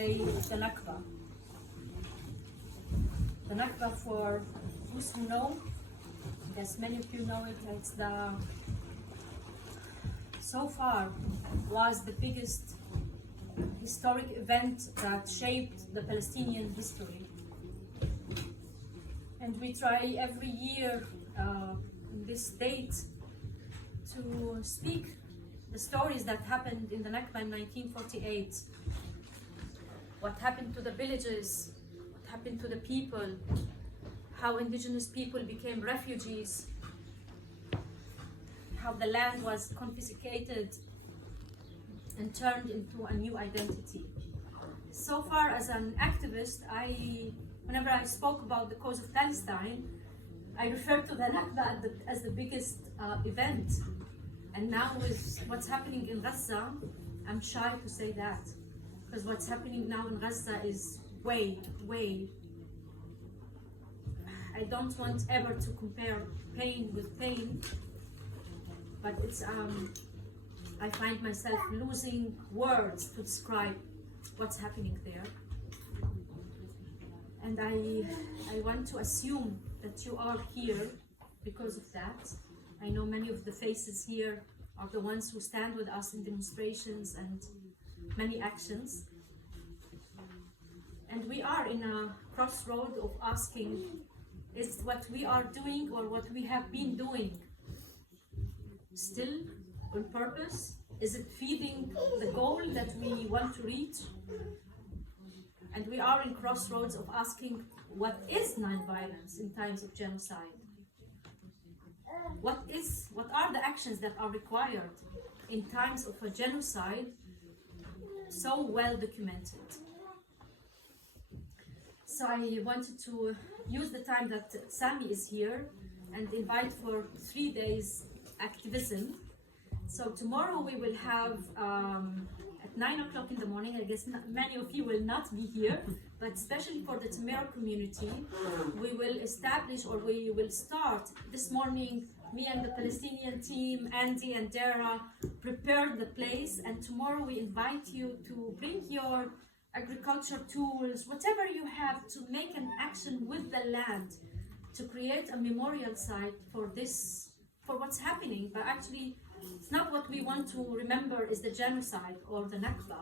say the Nakba. The Nakba, for those who know, I guess many of you know it, it's so far was the biggest historic event that shaped the Palestinian history. And we try every year in this date to speak the stories that happened in the Nakba in 1948. What happened to the villages, what happened to the people, how indigenous people became refugees, how the land was confiscated and turned into a new identity. So far, as an activist, whenever I spoke about the cause of Palestine, I referred to the Nakba as the biggest event. And now with what's happening in Gaza, I'm shy to say that. Because what's happening now in Gaza is way, I don't want ever to compare pain with pain, but it's, I find myself losing words to describe what's happening there. And I want to assume that you are here because of that. I know many of the faces here are the ones who stand with us in demonstrations and many actions. And we are in a crossroad of asking, is what we are doing or what we have been doing still on purpose? Is it feeding the goal that we want to reach? And we are in crossroads of asking, what is nonviolence in times of genocide? What are the actions that are required in times of a genocide so well documented? So I wanted to use the time that Sami is here and invite for 3 days activism. So tomorrow we will have at 9 o'clock in the morning, I guess many of you will not be here, but especially for the Tamera community, we will establish, or we will start this morning. Me and the Palestinian team, Andy and Dara, prepared the place, and tomorrow we invite you to bring your agriculture tools, whatever you have, to make an action with the land, to create a memorial site for this, for what's happening. But actually, it's not what we want to remember is the genocide or the Nakba.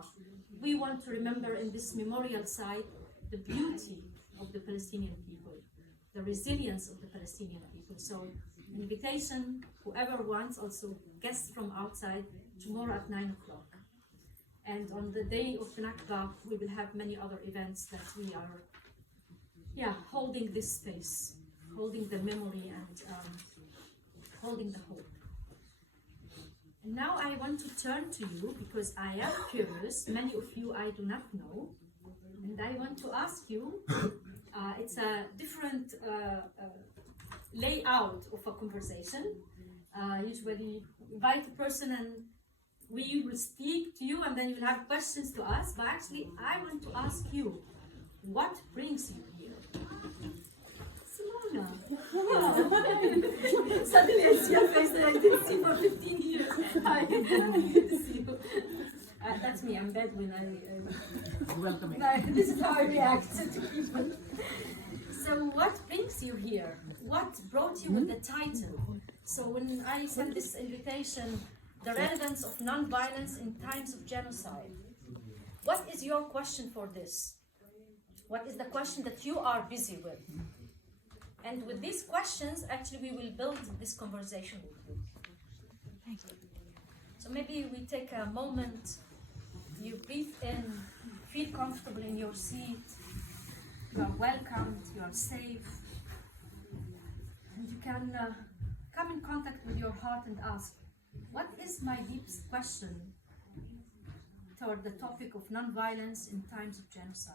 We want to remember in this memorial site the beauty of the Palestinian people, the resilience of the Palestinian people. So invitation, whoever wants, also guests from outside, tomorrow at 9 o'clock. And on the day of the Nakba, we will have many other events that we are holding this space, holding the memory and holding the hope. And now I want to turn to you because I am curious. Many of you I do not know, and I want to ask you, it's a different layout of a conversation. Usually invite a person and we will speak to you and then you'll have questions to us, but actually I want to ask you, what brings you here? Simona. Yeah. Suddenly I see your face that I didn't see for 15 years. Hi, good to see you. That's me, I'm bad when Welcome. This is how I react to people. So what brings you here? What brought you with the title? So when I sent this invitation, the relevance of nonviolence in times of genocide, what is your question for this? What is the question that you are busy with? And with these questions, actually, we will build this conversation with you. Thank you. So maybe we take a moment, you breathe in, feel comfortable in your seat, you are welcomed, you are safe, and you can come in contact with your heart and ask, what is my deepest question toward the topic of nonviolence in times of genocide?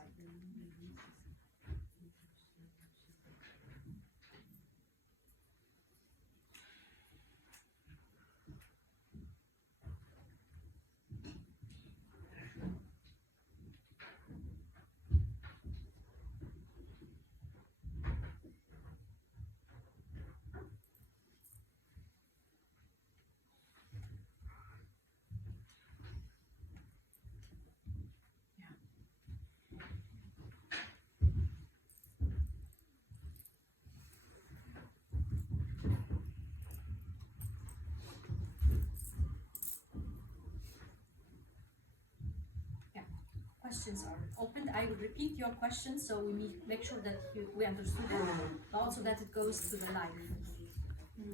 questions are opened. I will repeat your questions so we make sure that we understood it, but also that it goes to the live.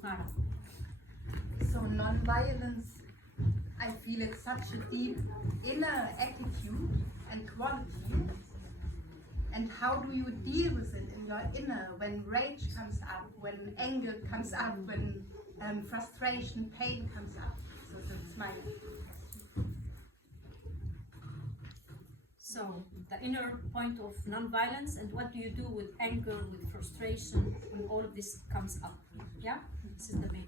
Mara. So non-violence, I feel it's such a deep inner attitude and quality. And how do you deal with it in your inner when rage comes up, when anger comes up, when frustration, pain comes up? So that's my question. So the inner point of non-violence, and what do you do with anger, with frustration, when all of this comes up? Yeah, this is the main.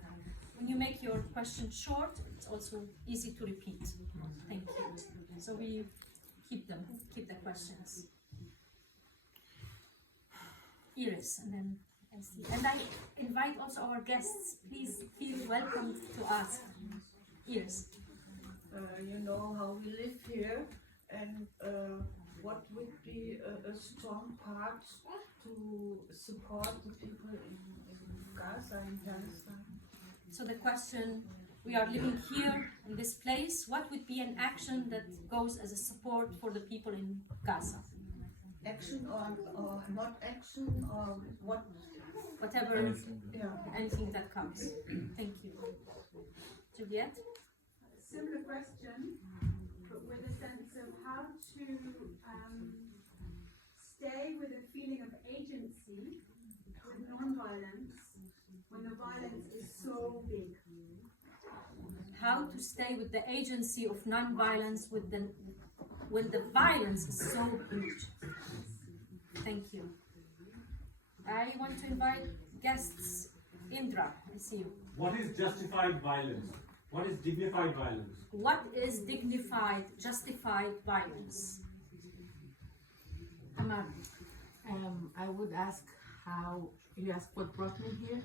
When you make your question short, it's also easy to repeat. Thank you. So we keep the questions. Iris, and then I see. And I invite also our guests. Please feel welcome to ask. Iris. You know how we live here, and what would be a strong part to support the people in Gaza and Palestine? So the question, we are living here in this place, what would be an action that goes as a support for the people in Gaza? Action or not action, or what? Whatever, Yeah. anything that comes. Thank you. Juliet? Similar question, but with a sense of how to stay with a feeling of agency with non-violence when the violence is so big. How to stay with the agency of non-violence when the violence is so huge. Thank you. I want to invite guests. Indra, I see you. What is justified violence? What is dignified violence? What is dignified, justified violence? Amar. I would ask how, you ask what brought me here.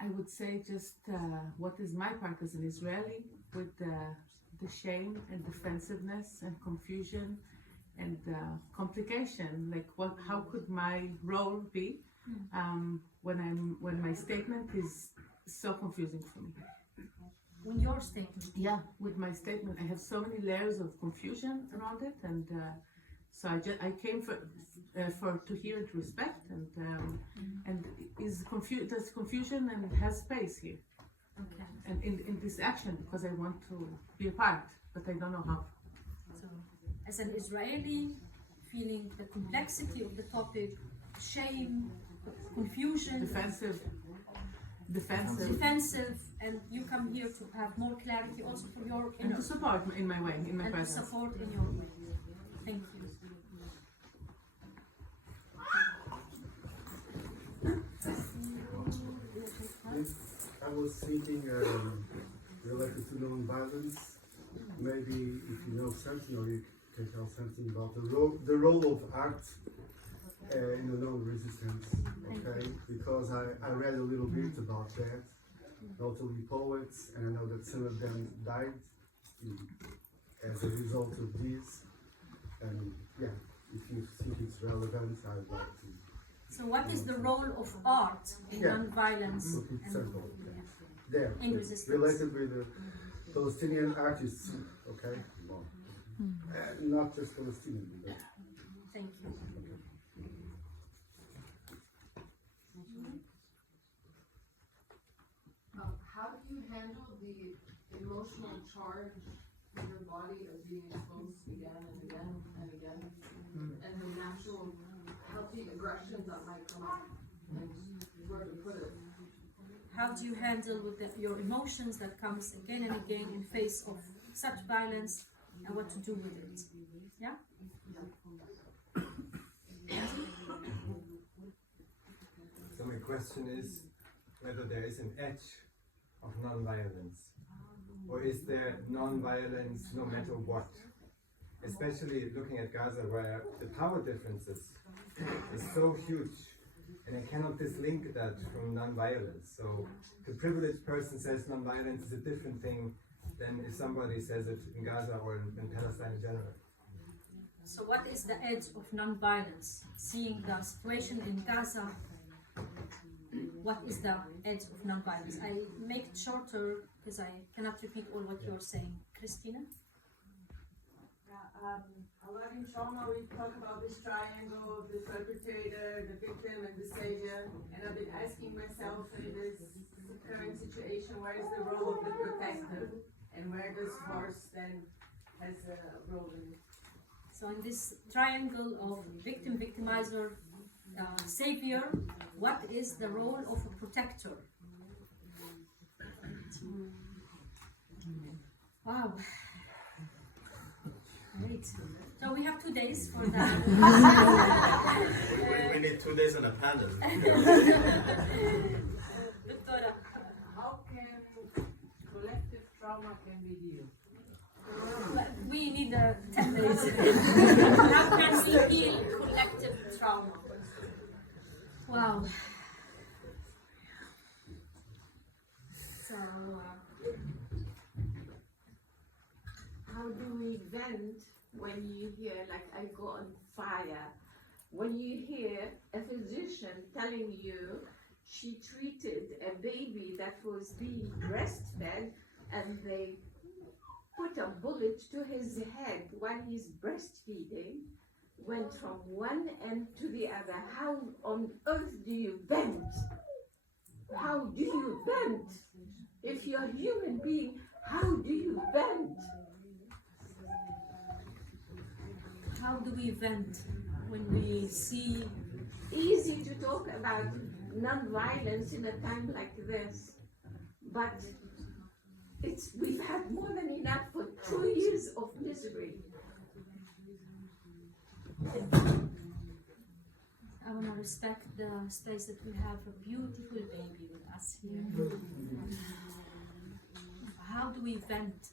I would say just what is my part as an Israeli with the shame and defensiveness and confusion and complication. Like how could my role be when my statement is so confusing for me? When your statement. Yeah, with my statement, I have so many layers of confusion around it, and so I came for to hear it respect and there's confusion and it has space here. Okay. And in this action, because I want to be a part, but I don't know how. So, as an Israeli, feeling the complexity of the topic, shame, confusion, Defensive, and you come here to have more clarity also for your and inner to support in my way, in my and to presence. support in your way. Thank you. I was thinking related to non-violence. Maybe if you know something or you can tell something about the role of art in the non-resistance. Okay, because I read a little bit about that. Notably poets, and I know that some of them died as a result of this. And yeah, if you think it's relevant, I'd like to. So what is the role of art in non-violence Look at and circle. There, in resistance? related with the Palestinian artists, okay? Not just Palestinian, but Thank you. How do you handle the emotional charge in your body of being exposed again and again and again, and the natural healthy aggression that might come up, and where to put it? How do you handle with your emotions that comes again and again in face of such violence, and what to do with it? Yeah? So my question is whether there is an edge of non-violence, or is there non-violence no matter what? Especially looking at Gaza, where the power differences is so huge, and I cannot dislink that from non-violence. So the privileged person says non-violence is a different thing than if somebody says it in Gaza or in Palestine in general. So what is the edge of non-violence? Seeing the situation in Gaza, what is the edge of non-violence? I make it shorter because I cannot repeat all what you're saying. Christina? A lot in trauma we talk about this triangle of the perpetrator, the victim, and the savior. And I've been asking myself in this current situation, where is the role of the protector? And where does force then has a role in it? So in this triangle of victim, victimizer, savior, what is the role of a protector? Wow. Great. So we have 2 days for that. We need 2 days on a panel. Doctora. How can collective trauma can be healed? We need 10 days. How can we heal collective trauma? Wow. So, how do we vent when you hear, like I go on fire, when you hear a physician telling you she treated a baby that was being breastfed and they put a bullet to his head while he's breastfeeding, went from one end to the other. How on earth do you vent? How do you vent? If you're a human being, how do you vent? How do we vent when we see? Easy to talk about non-violence in a time like this, but we've had more than enough for 2 years of misery. I want to respect the space that we have a beautiful baby with us here. How do we vent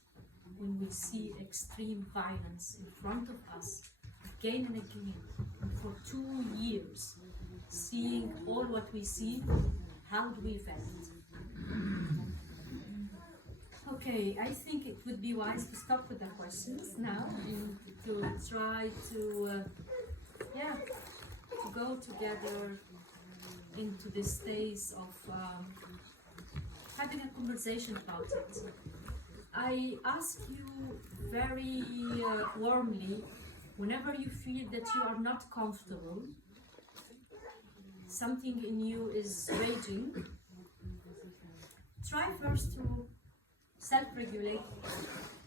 when we see extreme violence in front of us again and again, and for 2 years, seeing all what we see? How do we vent? Okay, I think it would be wise to stop with the questions now and to try to go together into this space of having a conversation about it. I ask you very warmly, whenever you feel that you are not comfortable, something in you is raging, try first to self-regulate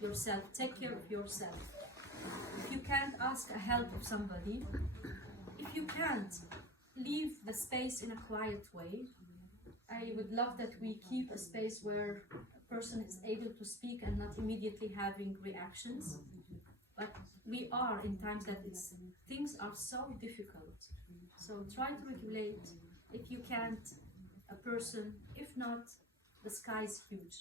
yourself, take care of yourself. If you can't, ask a help of somebody. If you can't, leave the space in a quiet way. I would love that we keep a space where a person is able to speak and not immediately having reactions. But we are in times that things are so difficult. So try to regulate. If you can't, a person. If not, the sky is huge.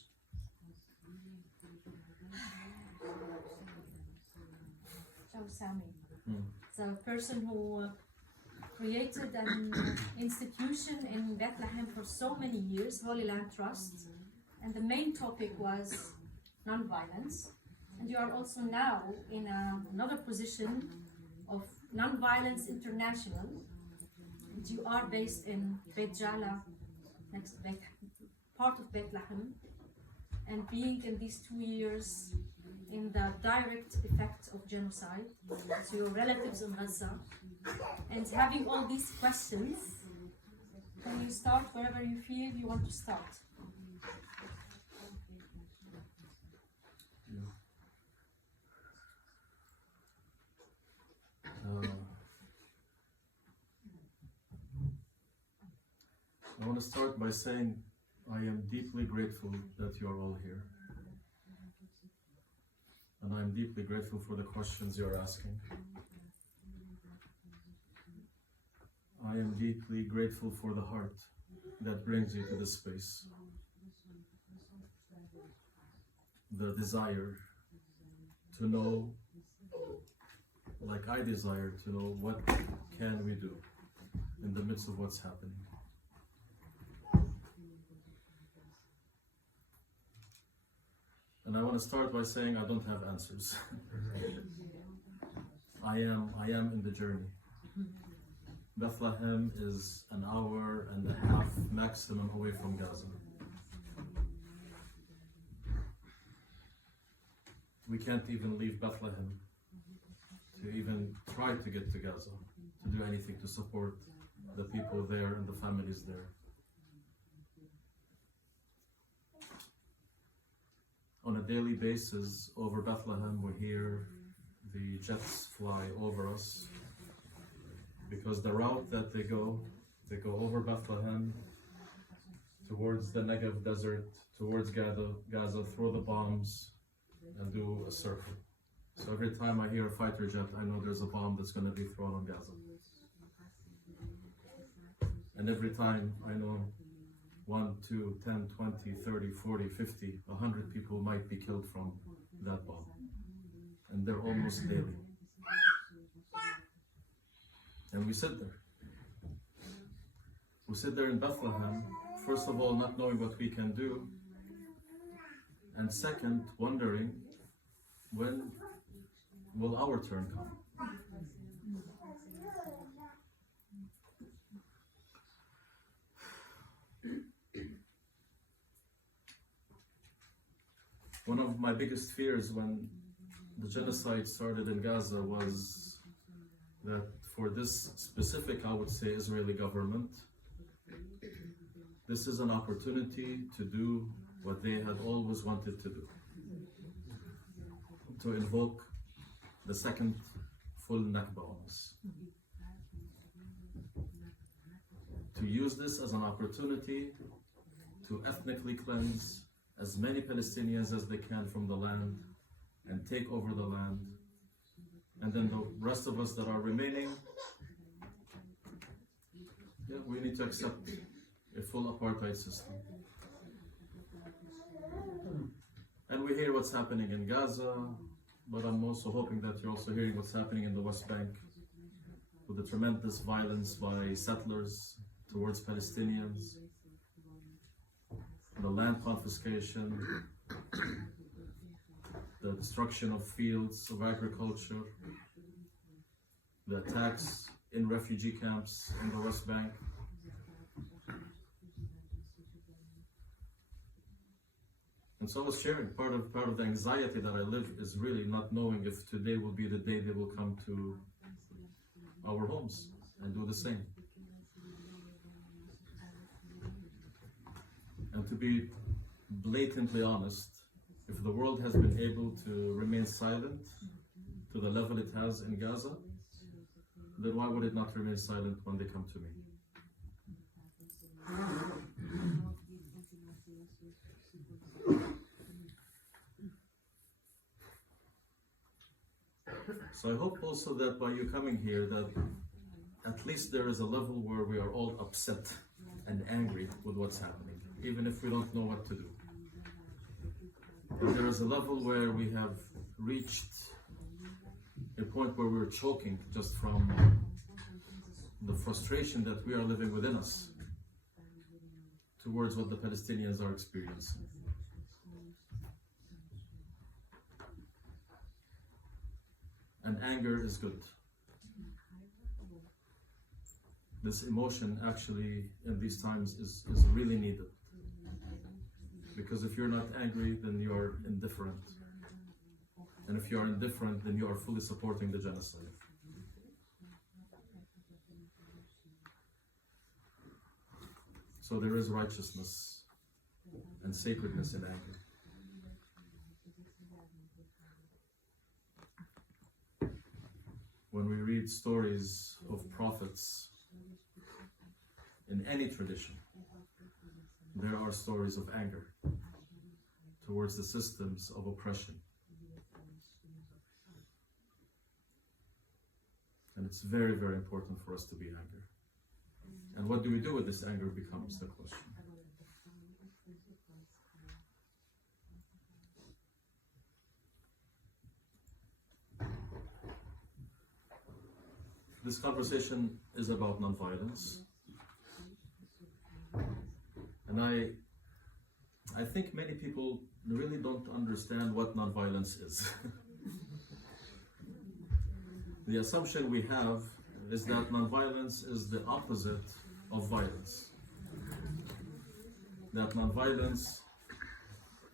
Ciao, Sami. It's a person who created an institution in Bethlehem for so many years, Holy Land Trust, and the main topic was nonviolence. And you are also now in another position of Nonviolence International. And you are based in Beit Jala, next to part of Bethlehem, and being in these 2 years in the direct effects of genocide to your relatives in Gaza, and having all these questions, can you start wherever you feel you want to start? I want to start by saying I am deeply grateful that you are all here. And I'm deeply grateful for the questions you're asking. I am deeply grateful for the heart that brings you to this space. The desire to know, like I desire to know, what can we do in the midst of what's happening. And I want to start by saying I don't have answers. I am in the journey. Bethlehem is an hour and a half maximum away from Gaza. We can't even leave Bethlehem to even try to get to Gaza, to do anything to support the people there and the families there. On a daily basis, over Bethlehem, we hear the jets fly over us, because the route that they go over Bethlehem, towards the Negev desert, towards Gaza, throw the bombs, and do a circle. So every time I hear a fighter jet, I know there's a bomb that's going to be thrown on Gaza. And every time I know 1, 2, 10, 20, 30, 40, 50, 100 people might be killed from that bomb. And they're almost daily. And we sit there. We sit there in Bethlehem, first of all, not knowing what we can do, and second, wondering, when will our turn come? One of my biggest fears when the genocide started in Gaza was that for this specific, I would say, Israeli government, this is an opportunity to do what they had always wanted to do, to invoke the second full Nakba on us, to use this as an opportunity to ethnically cleanse as many Palestinians as they can from the land and take over the land, and then the rest of us that are remaining, we need to accept a full apartheid system. And we hear what's happening in Gaza, but I'm also hoping that you're also hearing what's happening in the West Bank with the tremendous violence by settlers towards Palestinians, the land confiscation, the destruction of fields of agriculture, the attacks in refugee camps in the West Bank. And so I was sharing, part of the anxiety that I live is really not knowing if today will be the day they will come to our homes and do the same. And to be blatantly honest, if the world has been able to remain silent to the level it has in Gaza, then why would it not remain silent when they come to me? So I hope also that by you coming here, that at least there is a level where we are all upset and angry with what's happening, even if we don't know what to do. But there is a level where we have reached a point where we're choking just from the frustration that we are living within us towards what the Palestinians are experiencing. And anger is good. This emotion actually in these times is really needed. Because if you're not angry, then you are indifferent. And if you are indifferent, then you are fully supporting the genocide. So there is righteousness and sacredness in anger. When we read stories of prophets in any tradition, there are stories of anger towards the systems of oppression. And it's very, very important for us to be angry. And what do we do with this anger becomes the question. This conversation is about nonviolence. And I think many people really don't understand what nonviolence is. The assumption we have is that nonviolence is the opposite of violence. That nonviolence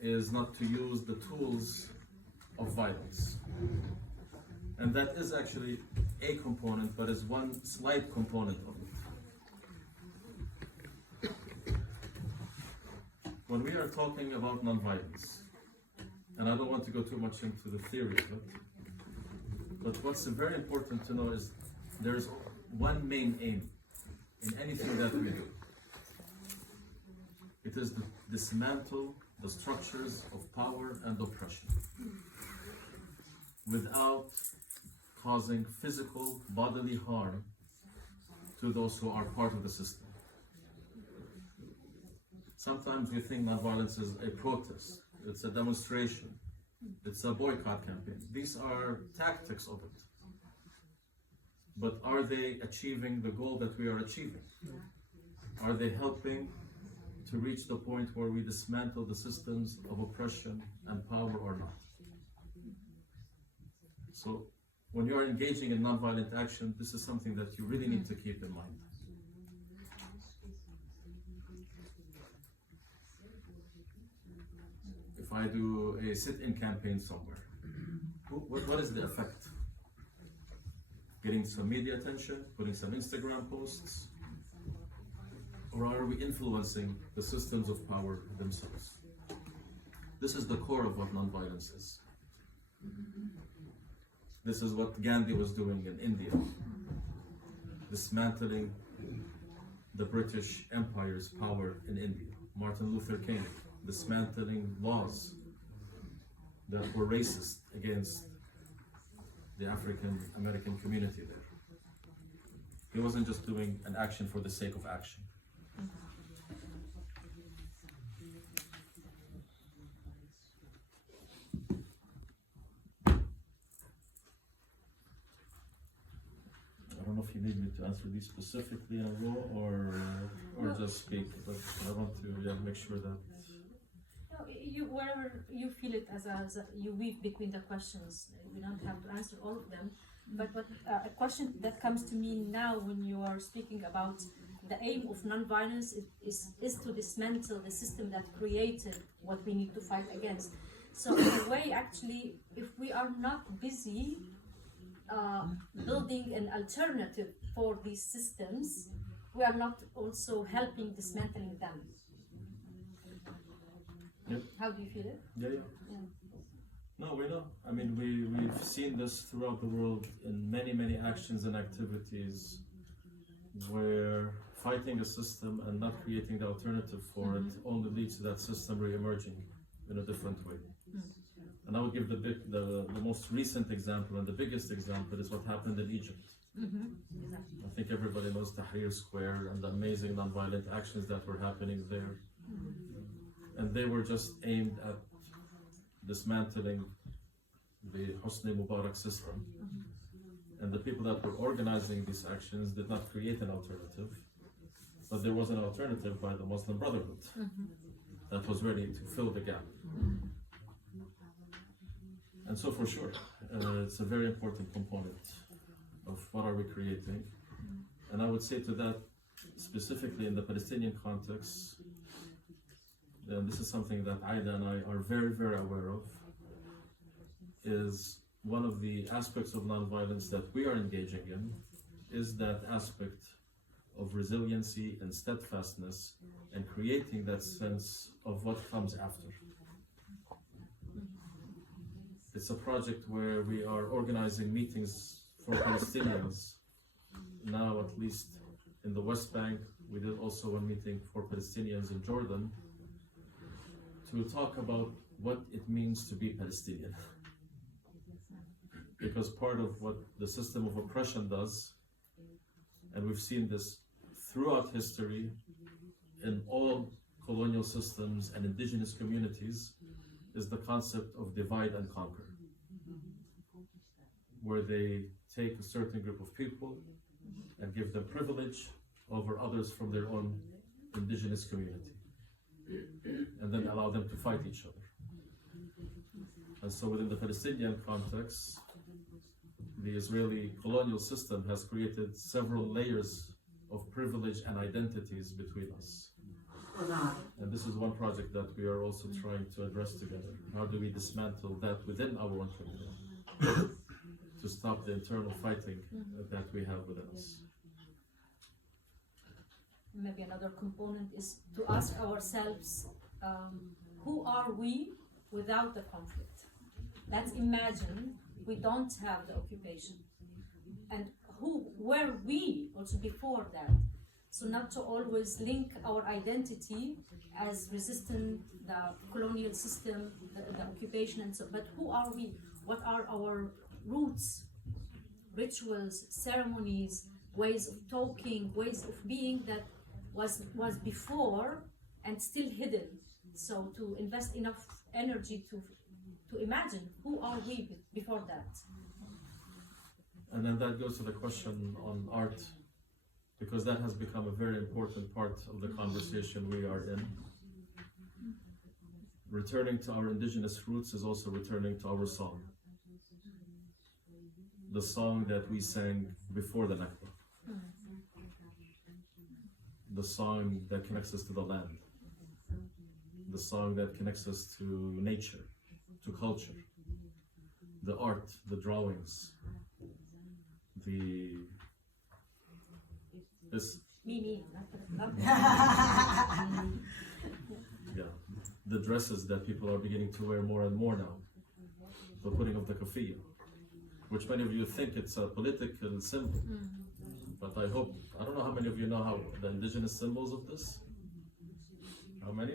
is not to use the tools of violence. And that is actually a component, but is one slight component of it. When we are talking about nonviolence, and I don't want to go too much into the theory of it, but what's very important to know is there's one main aim in anything that we do. It is to dismantle the structures of power and oppression without causing physical, bodily harm to those who are part of the system. Sometimes we think nonviolence is a protest, it's a demonstration, it's a boycott campaign. These are tactics of it. But are they achieving the goal that we are achieving? Are they helping to reach the point where we dismantle the systems of oppression and power or not? So when you are engaging in nonviolent action, this is something that you really need to keep in mind. If I do a sit-in campaign somewhere, what is the effect? Getting some media attention, putting some Instagram posts, or are we influencing the systems of power themselves? This is the core of what nonviolence is. This is what Gandhi was doing in India, dismantling the British Empire's power in India. Martin Luther King, dismantling laws that were racist against the African American community there. He wasn't just doing an action for the sake of action. I don't know if you need me to answer these specifically in a row or just speak, but I want to make sure that. No, wherever you feel it as you weave between the questions. We don't have to answer all of them, but a question that comes to me now when you are speaking about the aim of nonviolence is to dismantle the system that created what we need to fight against. So in a way, actually, if we are not busy building an alternative for these systems, we are not also helping dismantling them. Yep. How do you feel it? Yeah. No, we know. I mean, we've seen this throughout the world in many actions and activities where fighting a system and not creating the alternative for it only leads to that system re-emerging in a different way. And I would give the most recent example and the biggest example is what happened in Egypt. I think everybody knows Tahrir Square and the amazing nonviolent actions that were happening there. And they were just aimed at dismantling the Hosni Mubarak system. And the people that were organizing these actions did not create an alternative, but there was an alternative by the Muslim Brotherhood that was ready to fill the gap. And so for sure, it's a very important component of what are we creating. And I would say to that, specifically in the Palestinian context, and this is something that A'ida and I are very aware of, is one of the aspects of nonviolence that we are engaging in is that aspect of resiliency and steadfastness and creating that sense of what comes after. It's a project where we are organizing meetings for Palestinians. Now, at least in the West Bank, we did also one meeting for Palestinians in Jordan to talk about what it means to be Palestinian. Because part of what the system of oppression does, and we've seen this throughout history in all colonial systems and indigenous communities, is the concept of divide and conquer, where they take a certain group of people and give them privilege over others from their own indigenous community, and then allow them to fight each other. And so within the Palestinian context, the Israeli colonial system has created several layers of privilege and identities between us. And this is one project that we are also trying to address together. How do we dismantle that within our own community to stop the internal fighting that we have within us. Maybe another component is to ask ourselves, who are we without the conflict? Let's imagine we don't have the occupation. And who were we also before that? So not to always link our identity as resistant the colonial system, the occupation, and so. But who are we? What are our roots, rituals, ceremonies, ways of talking, ways of being that was before and still hidden? So to invest enough energy to imagine who are we before that. And then that goes to the question on art, because that has become a very important part of the conversation we are in. Returning to our indigenous roots is also returning to our song. The song that we sang before the Nakba. The song that connects us to the land. The song that connects us to nature, to culture. The art, the drawings, the dresses that people are beginning to wear more and more now. The putting of the kafiyah, which many of you think it's a political symbol. But I don't know how many of you know how the indigenous symbols of this? How many?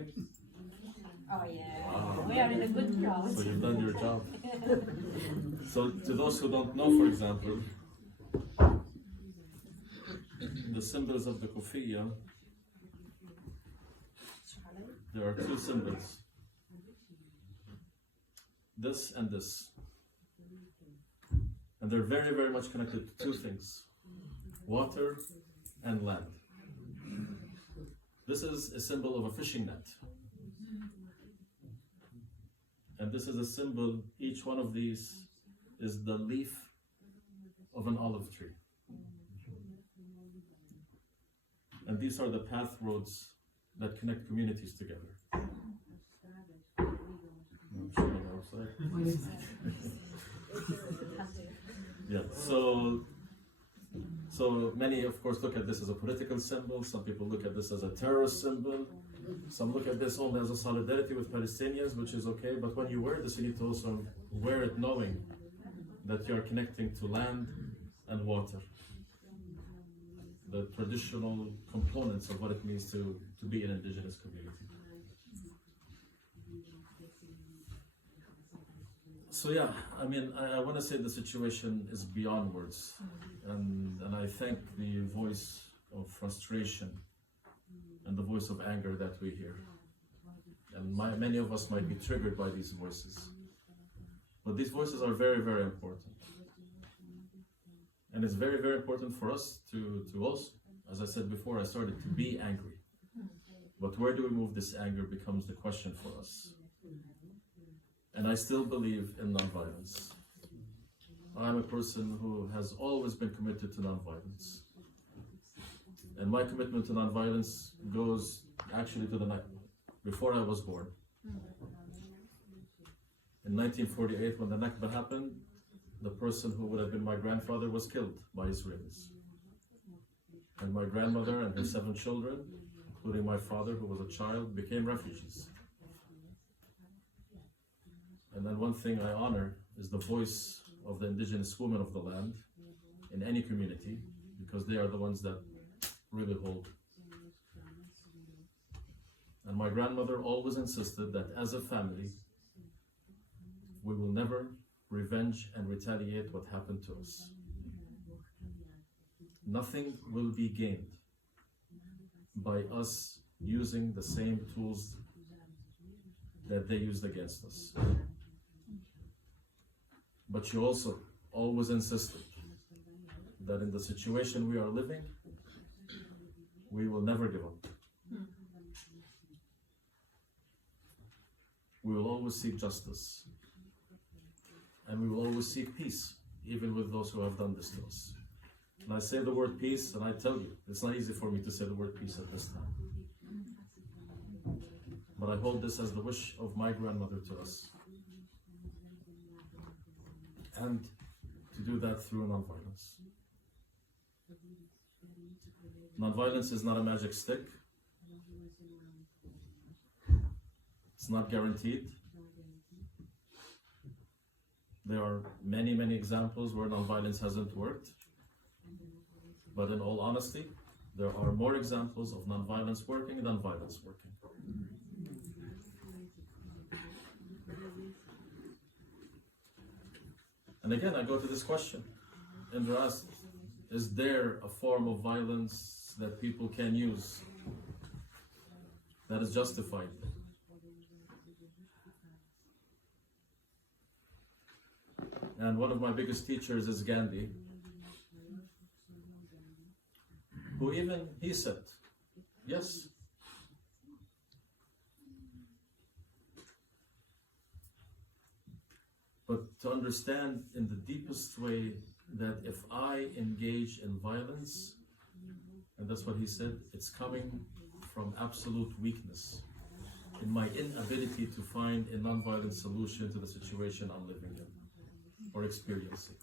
Oh yeah, wow. We are in a good crowd. So you've done your job. So to those who don't know, for example, the symbols of the kufiyya, there are two symbols. This and this. And they're very, very much connected to two things. Water and land. This is a symbol of a fishing net. And this is a symbol, each one of these is the leaf of an olive tree. And these are the path roads that connect communities together. Yeah, so many of course look at this as a political symbol, some people look at this as a terrorist symbol, some look at this only as a solidarity with Palestinians, which is okay, but when you wear this you need to also wear it knowing that you are connecting to land and water. The traditional components of what it means to be an indigenous community. So yeah, I mean, I want to say the situation is beyond words, and I thank the voice of frustration and the voice of anger that we hear. And many of us might be triggered by these voices, but these voices are very, very important. And it's very, very important for us to also, as I said before, I started to be angry. But where do we move this anger becomes the question for us. And I still believe in nonviolence. I'm a person who has always been committed to nonviolence. And my commitment to nonviolence goes actually to the night before I was born. In 1948, when the Nakba happened, the person who would have been my grandfather was killed by Israelis. And my grandmother and her 7 children, including my father who was a child, became refugees. And then one thing I honor is the voice of the indigenous women of the land in any community, because they are the ones that really hold. And my grandmother always insisted that as a family, we will never revenge and retaliate what happened to us. Nothing will be gained by us using the same tools that they used against us. But she also always insisted that in the situation we are living, we will never give up. We will always seek justice. And we will always seek peace, even with those who have done this to us. And I say the word peace, and I tell you, it's not easy for me to say the word peace at this time. But I hold this as the wish of my grandmother to us. And to do that through nonviolence. Nonviolence is not a magic stick. It's not guaranteed. There are many, many examples where nonviolence hasn't worked. But in all honesty, there are more examples of nonviolence working than violence working. And again, I go to this question. Indra asked, is there a form of violence that people can use that is justified? And one of my biggest teachers is Gandhi, who even he said, yes. But to understand in the deepest way that if I engage in violence, and that's what he said, it's coming from absolute weakness, in my inability to find a non-violent solution to the situation I'm living in or experiencing.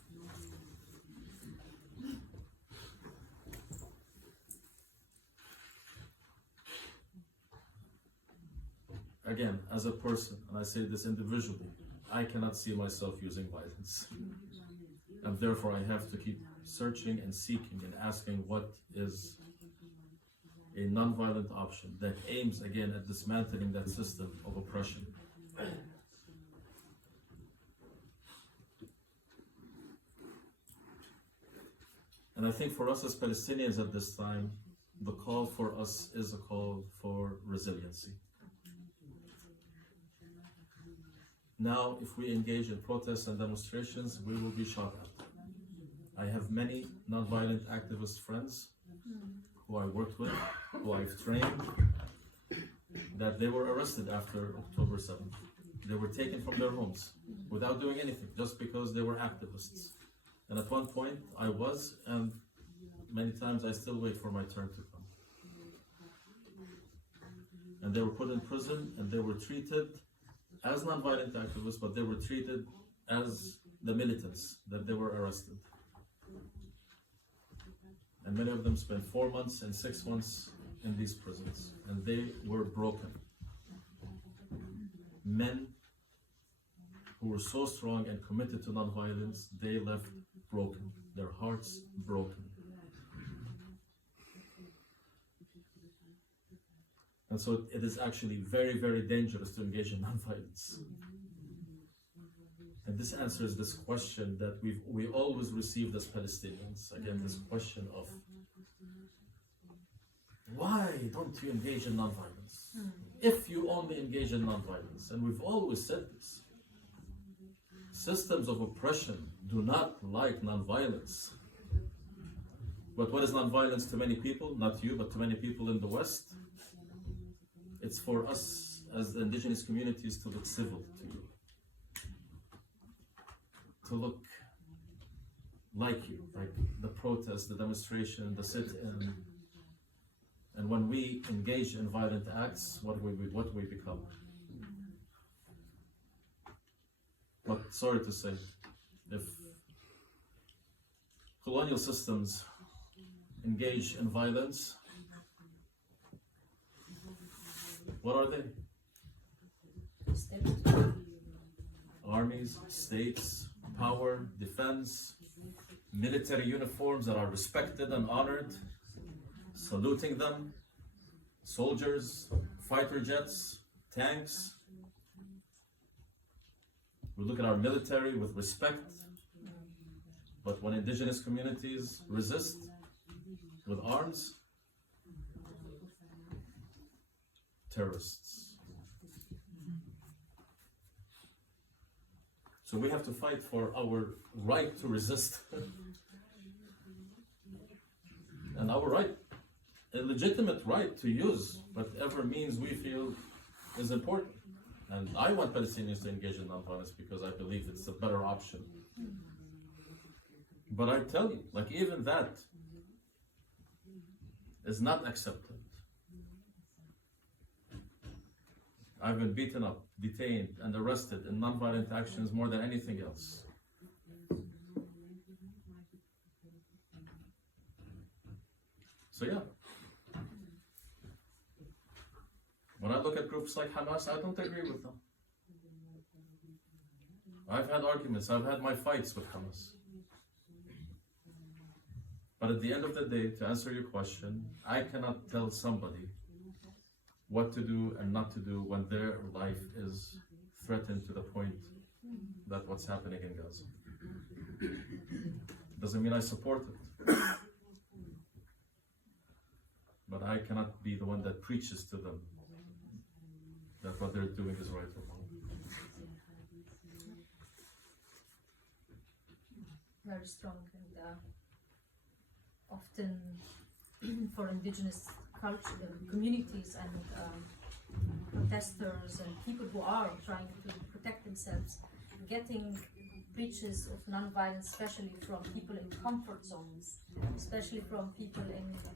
Again, as a person, and I say this individually, I cannot see myself using violence. And therefore I have to keep searching and seeking and asking what is a non-violent option that aims again at dismantling that system of oppression. And I think for us as Palestinians at this time, the call for us is a call for resiliency. Now, if we engage in protests and demonstrations, we will be shot at. I have many non-violent activist friends who I worked with, who I've trained, that they were arrested after October 7th. They were taken from their homes without doing anything, just because they were activists. And at one point I was, and many times I still wait for my turn to come. And they were put in prison and they were treated as non-violent activists, but they were treated as the militants that they were arrested. And many of them spent 4 months and 6 months in these prisons, and they were broken. Men who were so strong and committed to non-violence, they left broken, their hearts broken. And so it is actually very, very dangerous to engage in non-violence. And this answers this question that we always received as Palestinians. Again, this question of, why don't you engage in non-violence? If you only engage in non-violence, and we've always said this, systems of oppression do not like non-violence. But what is non-violence to many people? Not you, but to many people in the West. It's for us as the indigenous communities to look civil to you, to look like you, like the protest, the demonstration, the sit-in. And when we engage in violent acts, what we become. But sorry to say, if colonial systems engage in violence, what are they? Armies, states, power, defense, military uniforms that are respected and honored, saluting them, soldiers, fighter jets, tanks. We look at our military with respect, but when indigenous communities resist with arms, terrorists. So we have to fight for our right to resist and our right, a legitimate right to use whatever means we feel is important. And I want Palestinians to engage in non-violence because I believe it's a better option. But I tell you, like even that is not accepted. I've been beaten up, detained, and arrested in non-violent actions more than anything else. So yeah. When I look at groups like Hamas, I don't agree with them. I've had arguments, I've had my fights with Hamas. But at the end of the day, to answer your question, I cannot tell somebody what to do and not to do when their life is threatened to the point that what's happening in Gaza. Doesn't mean I support it. But I cannot be the one that preaches to them that what they're doing is right or wrong. Very strong, and often for indigenous culture, communities and protesters and people who are trying to protect themselves, getting breaches of non-violence, especially from people in comfort zones, especially from people in the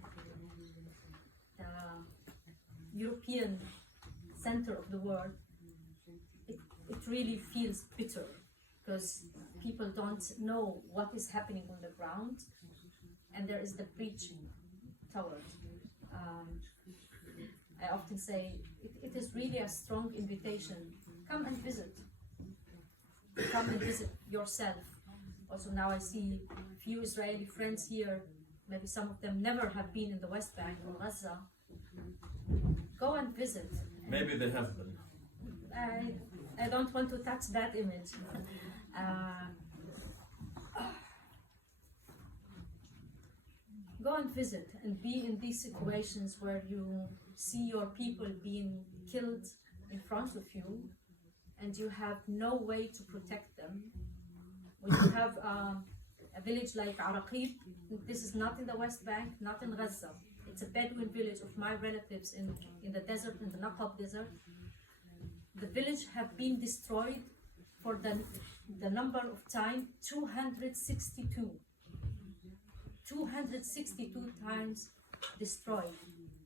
European center of the world, it really feels bitter because people don't know what is happening on the ground, and there is the breaching toward. I often say it is really a strong invitation. Come and visit. Come and visit yourself. Also now I see few Israeli friends here, maybe some of them never have been in the West Bank or Gaza. Go and visit. Maybe they have been. I don't want to touch that image. Go and visit and be in these situations where you see your people being killed in front of you and you have no way to protect them. When you have a village like Araqib, this is not in the West Bank, not in Gaza. It's a Bedouin village of my relatives in the desert, in the Naqab desert. The village have been destroyed for the number of time 262. 262 times destroyed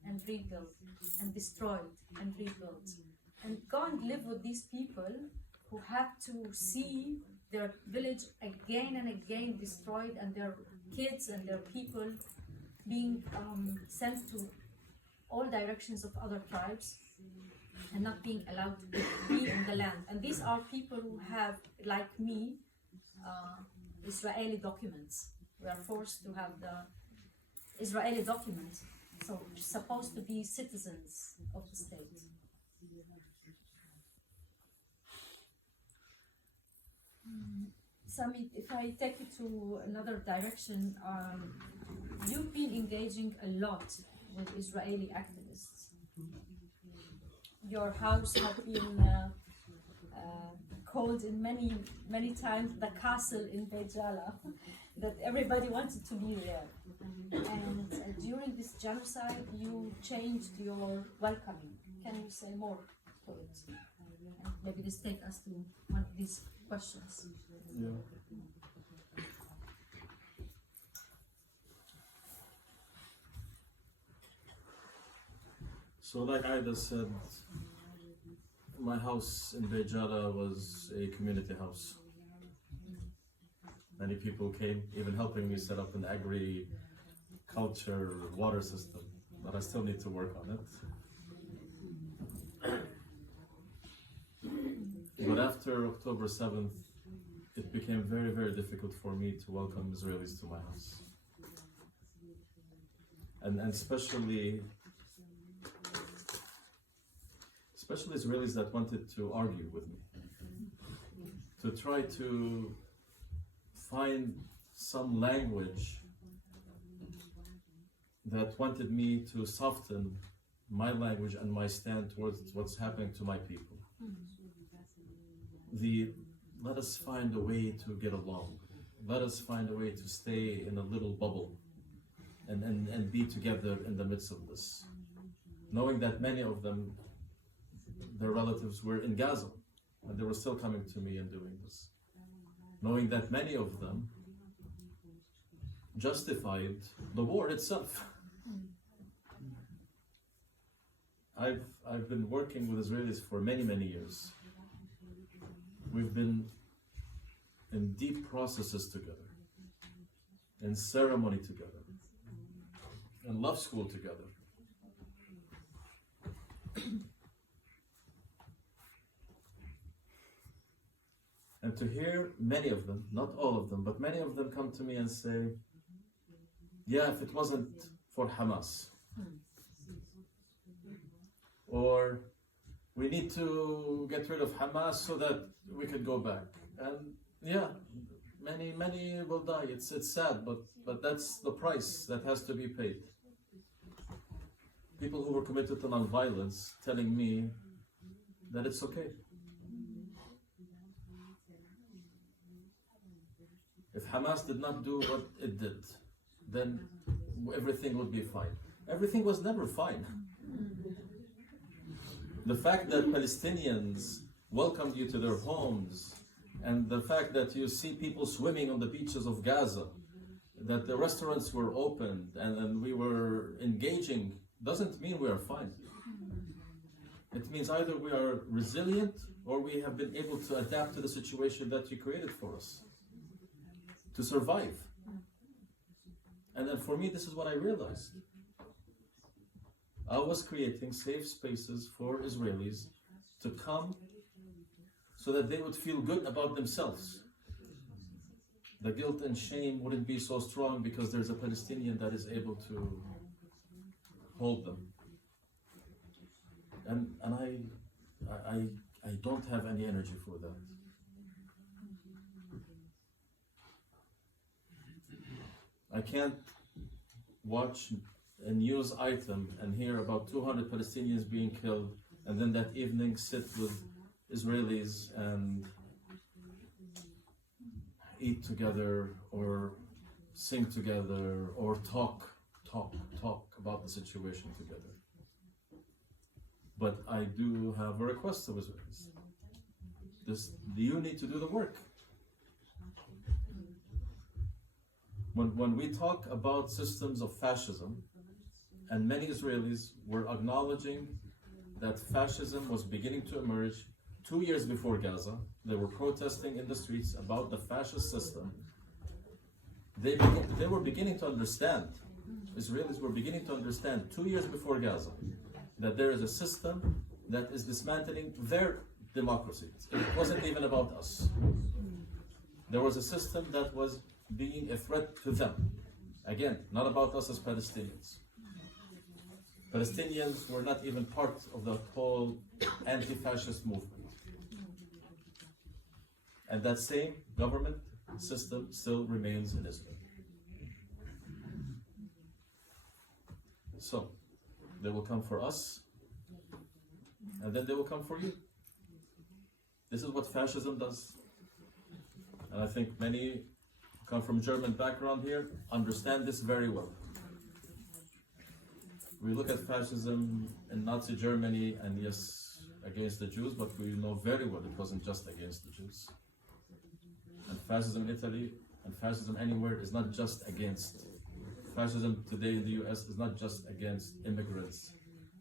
and rebuilt, and destroyed and rebuilt. And go and live with these people who have to see their village again and again destroyed, and their kids and their people being sent to all directions of other tribes and not being allowed to be in the land. And these are people who have, like me, Israeli documents. We are forced to have the Israeli documents, so supposed to be citizens of the state. Sami, if I take it to another direction, you've been engaging a lot with Israeli activists. Your house has been called in many times the castle in Beit Jala, that everybody wanted to be there. And during this genocide, you changed your welcoming. Can you say more to it? And maybe this take us to one of these questions. Yeah. So like A'ida said, my house in Beit Jala was a community house. Many people came, even helping me set up an agriculture water system, but I still need to work on it. But after October 7th, it became very, very difficult for me to welcome Israelis to my house. And especially Israelis that wanted to argue with me, to try to find some language that wanted me to soften my language and my stand towards what's happening to my people. Let us find a way to get along. Let us find a way to stay in a little bubble and be together in the midst of this. Knowing that many of them, their relatives were in Gaza, and they were still coming to me and doing this. Knowing that many of them justified the war itself. I've been working with Israelis for many, many years. We've been in deep processes together, in ceremony together, and love school together. And to hear many of them, not all of them, but many of them come to me and say, yeah, if it wasn't for Hamas, or we need to get rid of Hamas so that we could go back. And yeah, many will die. It's sad, but that's the price that has to be paid. People who were committed to nonviolence telling me that it's okay. If Hamas did not do what it did, then everything would be fine. Everything was never fine. The fact that Palestinians welcomed you to their homes, and the fact that you see people swimming on the beaches of Gaza, that the restaurants were opened and we were engaging, doesn't mean we are fine. It means either we are resilient or we have been able to adapt to the situation that you created for us, to survive. And then for me, this is what I realized. I was creating safe spaces for Israelis to come so that they would feel good about themselves. The guilt and shame wouldn't be so strong because there's a Palestinian that is able to hold them. And I don't have any energy for that. I can't watch a news item and hear about 200 Palestinians being killed, and then that evening sit with Israelis and eat together or sing together or talk about the situation together. But I do have a request of Israelis. You need to do the work. When we talk about systems of fascism, and many Israelis were acknowledging that fascism was beginning to emerge 2 years before Gaza, they were protesting in the streets about the fascist system. They were beginning to understand, Israelis were beginning to understand 2 years before Gaza, that there is a system that is dismantling their democracy. It wasn't even about us. There was a system that was being a threat to them. Again, not about us as Palestinians. Palestinians were not even part of the whole anti-fascist movement. And that same government system still remains in Israel. So, they will come for us, and then they will come for you. This is what fascism does. And I think many come from German background here, understand this very well. We look at fascism in Nazi Germany, and yes, against the Jews, but we know very well it wasn't just against the Jews. And fascism in Italy and fascism anywhere is not just against. Fascism today in the US is not just against immigrants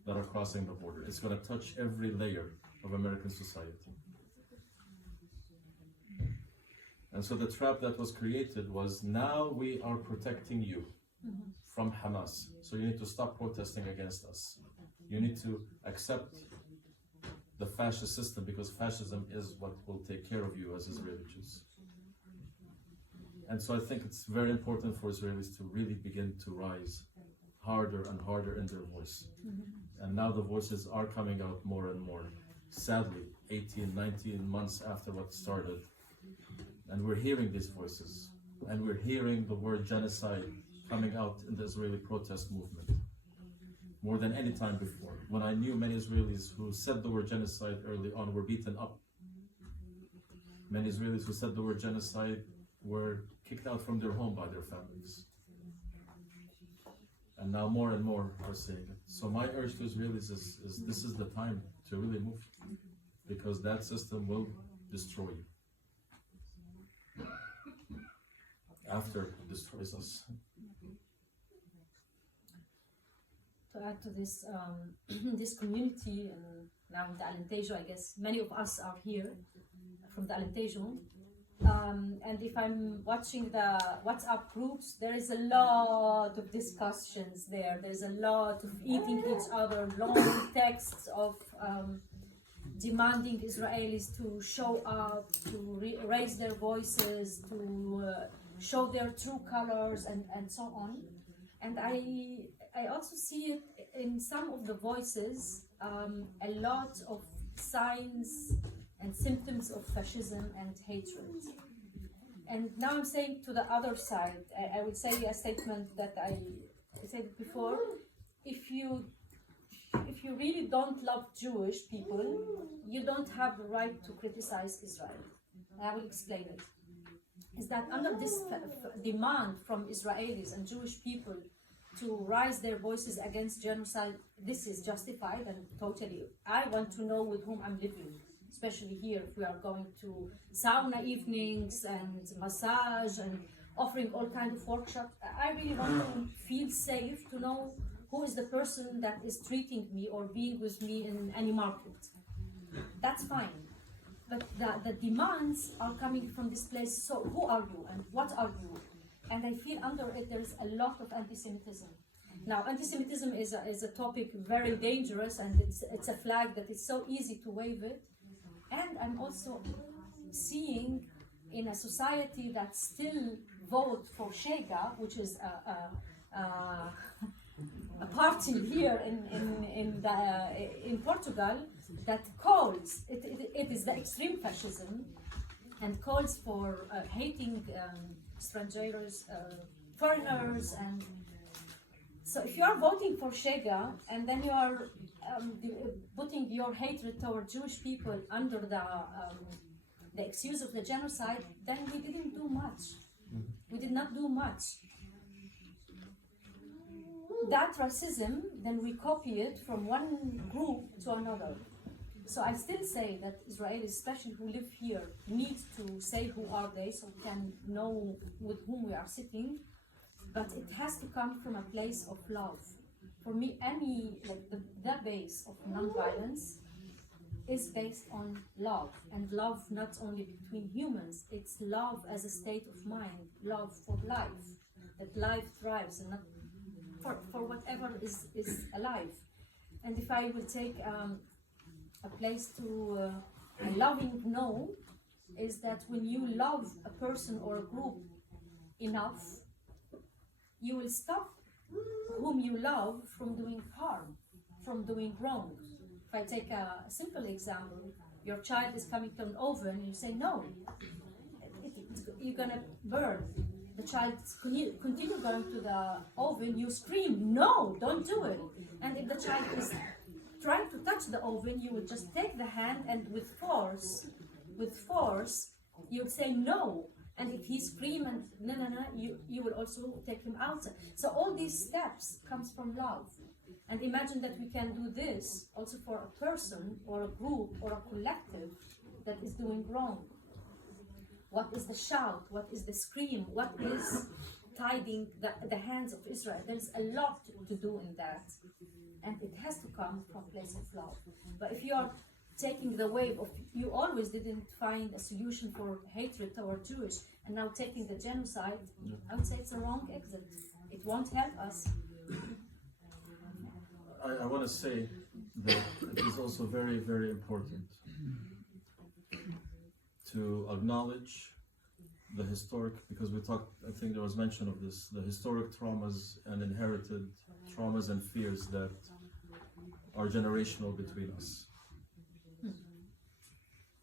that are crossing the border. It's going to touch every layer of American society. And so the trap that was created was, now we are protecting you from Hamas. So you need to stop protesting against us. You need to accept the fascist system, because fascism is what will take care of you as Israeli Jews. And so I think it's very important for Israelis to really begin to rise harder and harder in their voice. And now the voices are coming out more and more. Sadly, 18, 19 months after what started, and we're hearing these voices, and we're hearing the word genocide coming out in the Israeli protest movement more than any time before. When I knew many Israelis who said the word genocide early on were beaten up. Many Israelis who said the word genocide were kicked out from their home by their families. And now more and more are saying it. So my urge to Israelis is this is the time to really move, because that system will destroy you after it destroys us. To add to this, this community, and now in the Alentejo, I guess many of us are here from the Alentejo. And if I'm watching the WhatsApp groups, there is a lot of discussions there. There's a lot of eating each other, long texts of demanding Israelis to show up, to raise their voices, to show their true colors, and so on. And I also see it in some of the voices, a lot of signs and symptoms of fascism and hatred. And now I'm saying to the other side, I would say a statement that I said before: if you really don't love Jewish people, you don't have the right to criticize Israel. And I will explain it. Is that under this demand from Israelis and Jewish people to raise their voices against genocide, this is justified and totally. I want to know with whom I'm living, especially here if we are going to sauna evenings and massage and offering all kinds of workshops. I really want to feel safe to know who is the person that is treating me or being with me in any market. That's fine. But the demands are coming from this place. So who are you and what are you? And I feel under it there is a lot of anti-Semitism. Now, anti-Semitism is a topic very dangerous, and it's a flag that is so easy to wave it. And I'm also seeing in a society that still vote for Shega, which is a party here in Portugal that calls it is the extreme fascism and calls for hating strangers, foreigners. And so if you are voting for Shega and then you are putting your hatred toward Jewish people under the excuse of the genocide, then we didn't do much. We did not do much. That racism, then we copy it from one group to another. So I still say that Israelis, especially who live here, need to say who are they so we can know with whom we are sitting. But it has to come from a place of love. For me, the base of nonviolence is based on love, and love not only between humans, it's love as a state of mind, love for life, that life thrives and not for whatever is alive. And if I will take a place to a loving no, is that when you love a person or a group enough, you will stop whom you love from doing harm, from doing wrong. If I take a simple example, your child is coming to an oven and you say no, you're gonna burn. The child continue going to the oven, you scream, no, don't do it. And if the child is trying to touch the oven, you will just take the hand and with force, you say no. And if he screams and no, you will also take him outside. So all these steps comes from love. And imagine that we can do this also for a person or a group or a collective that is doing wrong. What is the shout? What is the scream? What is tiding the hands of Israel? There's a lot to do in that. And it has to come from a place of love. But if you are taking the wave of, you always didn't find a solution for hatred toward Jewish, and now taking the genocide, I would say it's a wrong exit. It won't help us. I want to say that it is also very, very important to acknowledge the historic, because we talked, I think there was mention of this, the historic traumas and inherited traumas and fears that are generational between us.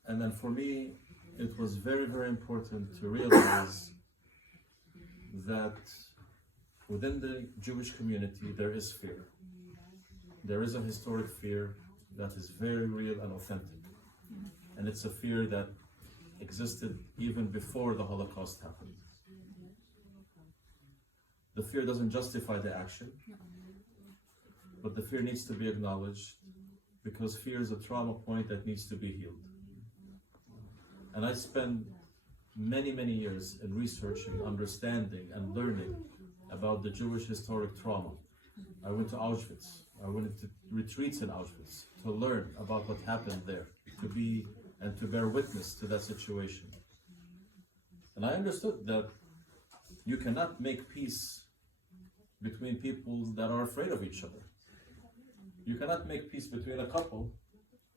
And then for me, it was very, very important to realize that within the Jewish community, there is fear. There is a historic fear that is very real and authentic. And it's a fear that existed even before the Holocaust happened. The fear doesn't justify the action, but the fear needs to be acknowledged because fear is a trauma point that needs to be healed. And I spent many, many years in researching, understanding, and learning about the Jewish historic trauma. I went to Auschwitz. I went to retreats in Auschwitz to learn about what happened there, to be and to bear witness to that situation. And I understood that you cannot make peace between people that are afraid of each other. You cannot make peace between a couple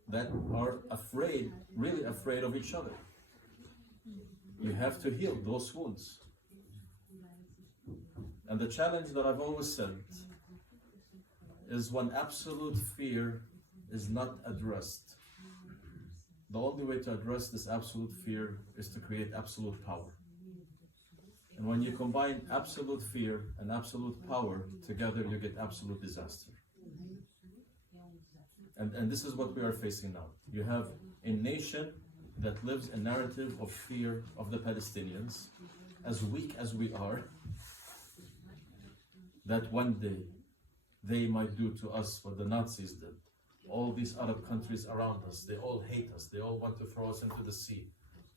that are afraid, really afraid of each other. You have to heal those wounds. And the challenge that I've always said is when absolute fear is not addressed, the only way to address this absolute fear is to create absolute power. And when you combine absolute fear and absolute power together, you get absolute disaster. And this is what we are facing now. You have a nation that lives a narrative of fear of the Palestinians, as weak as we are, that one day they might do to us what the Nazis did. All these Arab countries around us, they all hate us. They all want to throw us into the sea.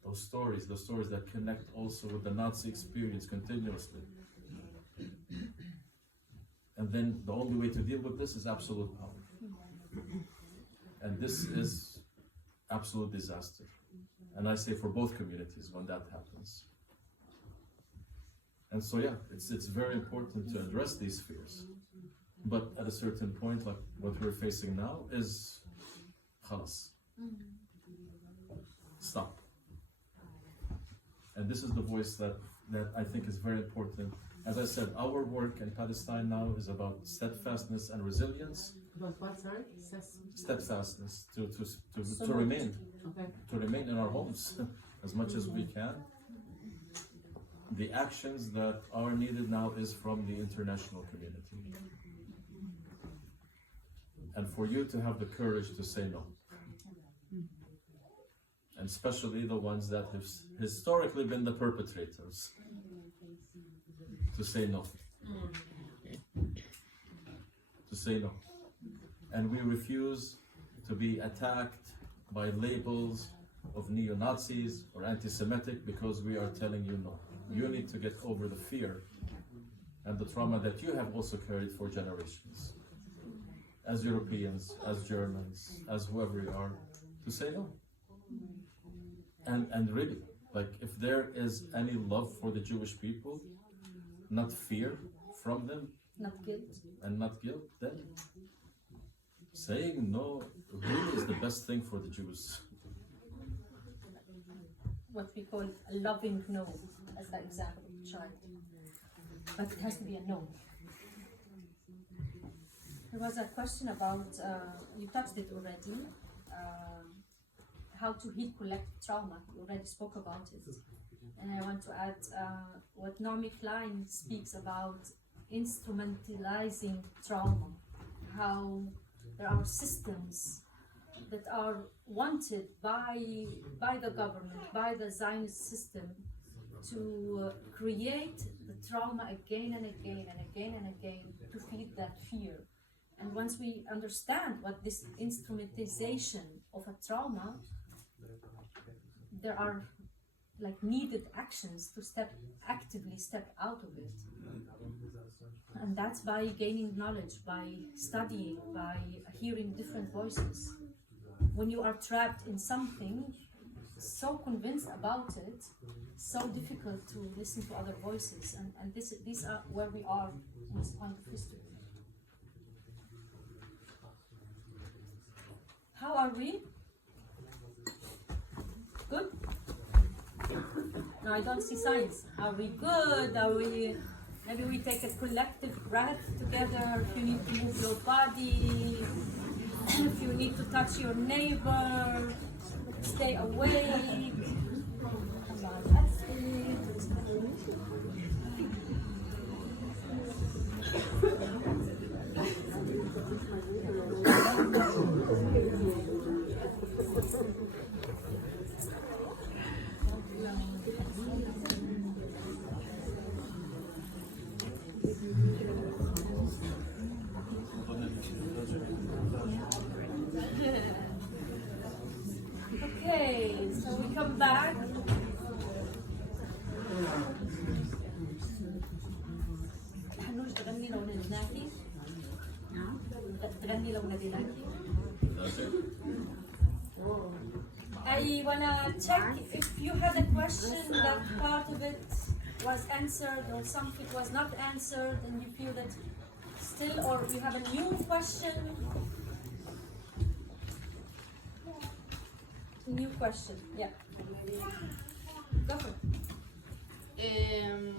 Those stories that connect also with the Nazi experience continuously. And then the only way to deal with this is absolute power. And this is absolute disaster. And I say for both communities when that happens. And so yeah, it's very important to address these fears. But at a certain point, like what we're facing now is khalas. Stop. And this is the voice that I think is very important. As I said, our work in Palestine now is about steadfastness and resilience. About what, sorry? Steadfastness, to remain. Okay. To remain in our homes as much as we can. The actions that are needed now is from the international community. And for you to have the courage to say no. And especially the ones that have historically been the perpetrators, to say no. To say no. And we refuse to be attacked by labels of neo-Nazis or anti-Semitic because we are telling you no. You need to get over the fear and the trauma that you have also carried for generations. As Europeans, as Germans, as whoever you are, to say no. And really, like if there is any love for the Jewish people, not fear from them, Not guilt. and not guilt, then saying no really is the best thing for the Jews. What we call a loving no, as the example of a child. But it has to be a no. There was a question about, you touched it already, how to heal collective trauma. You already spoke about it. And I want to add what Naomi Klein speaks about instrumentalizing trauma, how there are systems that are wanted by the government, by the Zionist system, to create the trauma again and again and again and again to feed that fear. And once we understand what this instrumentalization of a trauma, there are like needed actions to actively step out of it. And that's by gaining knowledge, by studying, by hearing different voices. When you are trapped in something, so convinced about it, so difficult to listen to other voices. And these are where we are in this point of history. How are we? Good? No, I don't see signs. Are we good? Are we... Maybe we take a collective breath together. If you need to move your body, if you need to touch your neighbor, stay awake. Come on, that's it. Okay, so we come back. حنوش تغني لو ناديناكي؟ تغني لو ناديناكي؟ I wanna check if you had a question that part of it was answered or something was not answered and you feel that still, or you have a new question. New question, yeah. Go for it.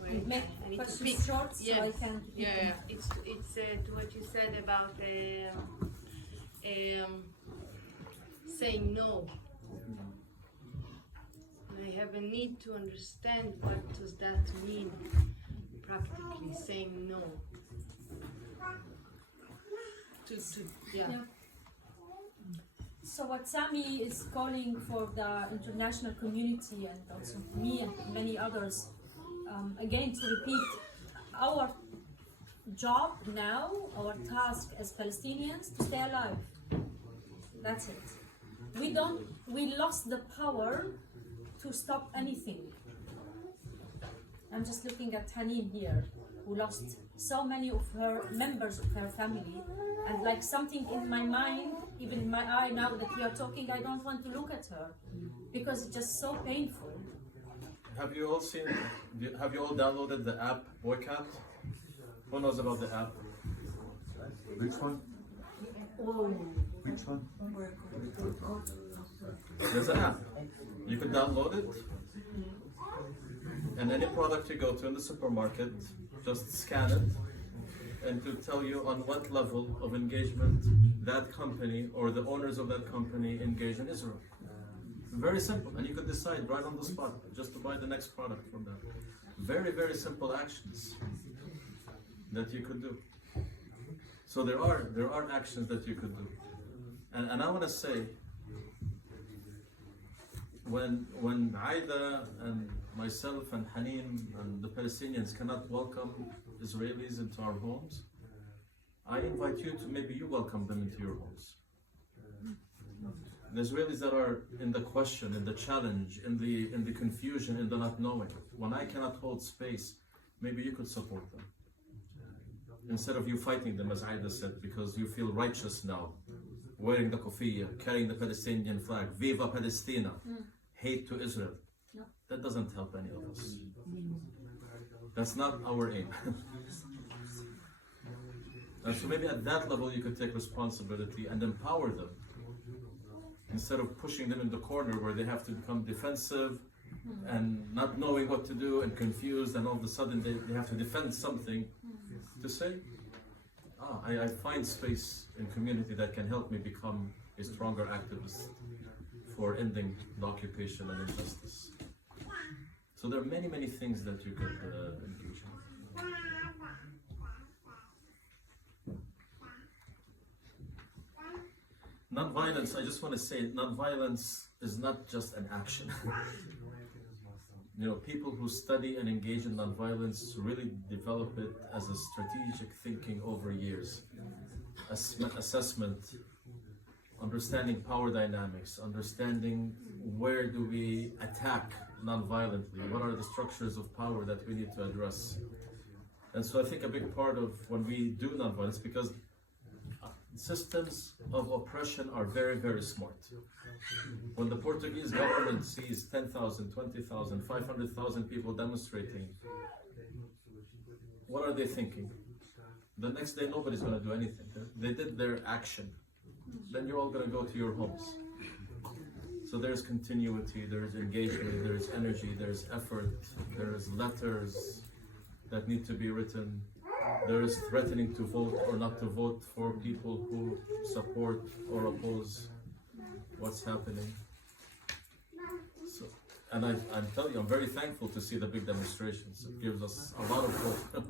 Wait, Make I need to questions speak. short so I can. Yeah, it's to what you said about saying no. I have a need to understand what does that mean practically, saying no. Yeah. So what Sami is calling for the international community and also me and many others, again to repeat, our job now, our task as Palestinians, to stay alive. That's it. We lost the power to stop anything. I'm just looking at Hanin here, who lost so many of her members of her family, and like something in my mind, even in my eye now that we are talking, I don't want to look at her because it's just so painful. Have you all seen? Have you all downloaded the app Boycott? Who knows about the app? Which one? Which one? There's an app. You can download it, and any product you go to in the supermarket, just scan it, and to tell you on what level of engagement that company or the owners of that company engage in Israel. Very simple, and you could decide right on the spot just to buy the next product from them. Very, very simple actions that you could do. So there are actions that you could do, and I want to say, when A'ida and myself and Hanin and the Palestinians cannot welcome Israelis into our homes, I invite you to maybe you welcome them into your homes. The Israelis that are in the question, in the challenge, in the confusion, in the not knowing. When I cannot hold space, maybe you could support them. Instead of you fighting them, as A'ida said, because you feel righteous now, wearing the kufiyya, carrying the Palestinian flag, Viva Palestina, hate to Israel. No. That doesn't help any of us. That's not our aim. And so maybe at that level you could take responsibility and empower them, instead of pushing them in the corner where they have to become defensive and not knowing what to do and confused, and all of a sudden they have to defend something, to say, I find space in community that can help me become a stronger activist for ending the occupation and injustice. So there are many, many things that you could engage in. Nonviolence, I just want to say, nonviolence is not just an action. You know, people who study and engage in nonviolence really develop it as a strategic thinking over years. Assessment, understanding power dynamics, understanding where do we attack nonviolently, what are the structures of power that we need to address. And so I think a big part of when we do nonviolence, because systems of oppression are very, very smart. When the Portuguese government sees 10,000, 20,000, 500,000 people demonstrating, what are they thinking? The next day nobody's going to do anything. They did their action. Then you're all going to go to your homes. So there's continuity, there's engagement, there's energy, there's effort, there's letters that need to be written. There is threatening to vote or not to vote for people who support or oppose what's happening. So, and I'm telling you, I'm very thankful to see the big demonstrations. It gives us a lot of hope.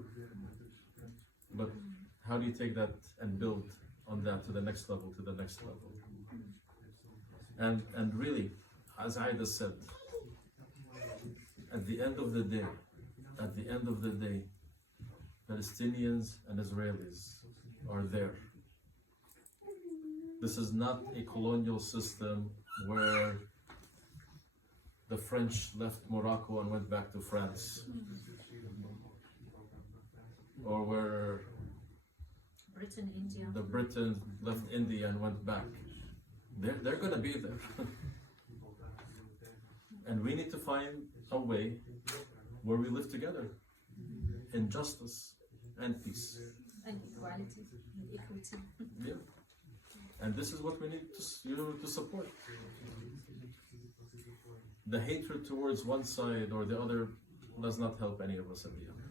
But how do you take that and build on that to the next level, to the next level? And really, as A'ida said, at the end of the day, Palestinians and Israelis are there. This is not a colonial system where the French left Morocco and went back to France, or where Britain, India. the Britons left India and went back. They're gonna be there. And we need to find a way where we live together in justice and peace. And equality and equity. Yeah. And this is what we need to support. The hatred towards one side or the other does not help any of us at the end.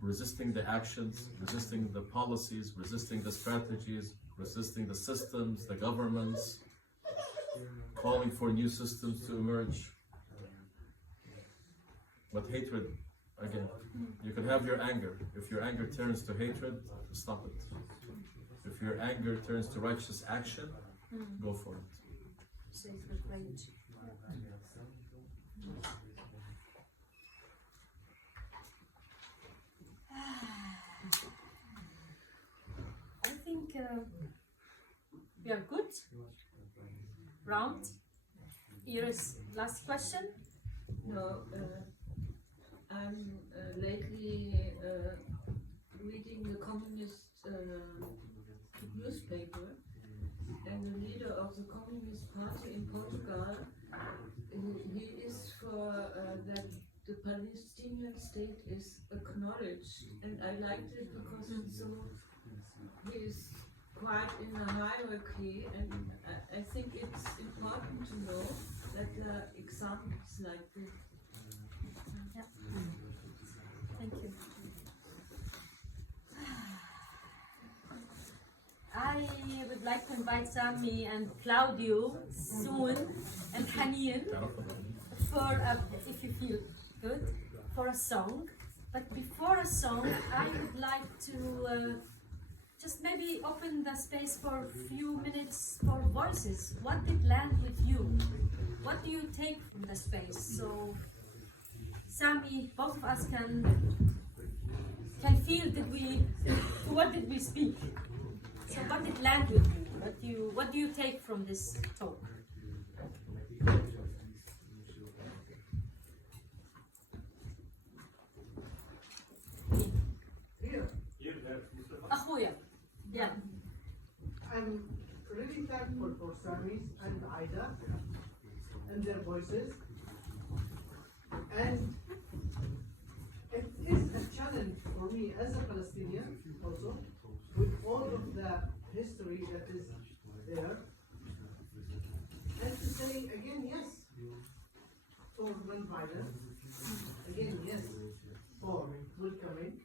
Resisting the actions, resisting the policies, resisting the strategies, resisting the systems, the governments, calling for new systems to emerge. But hatred, again, you can have your anger. If your anger turns to hatred, stop it. If your anger turns to righteous action, go for it. Sacred rage. I think we are good. Round. Iris, last question. No, I'm lately reading the communist newspaper, and the leader of the Communist Party in Portugal, he is for that the Palestinian state is acknowledged, and I liked it because it's so, he is quite in the hierarchy, and I think it's important to know that there are examples like this. Yeah. Thank you. I would like to invite Sami and Claudio soon and Hanien for if you feel good, for a song. But before a song, I would like to just maybe open the space for a few minutes for voices. What did land with you? What do you take from the space? So, Sami, both of us can feel what did we speak? So what did land with you? What do you take from this talk? Akhuya. Yeah. I'm really thankful for Sami and A'ida and their voices. And it is a challenge for me as a Palestinian also, with all of the history that is there, and to say again yes for non-violence, again yes for welcoming.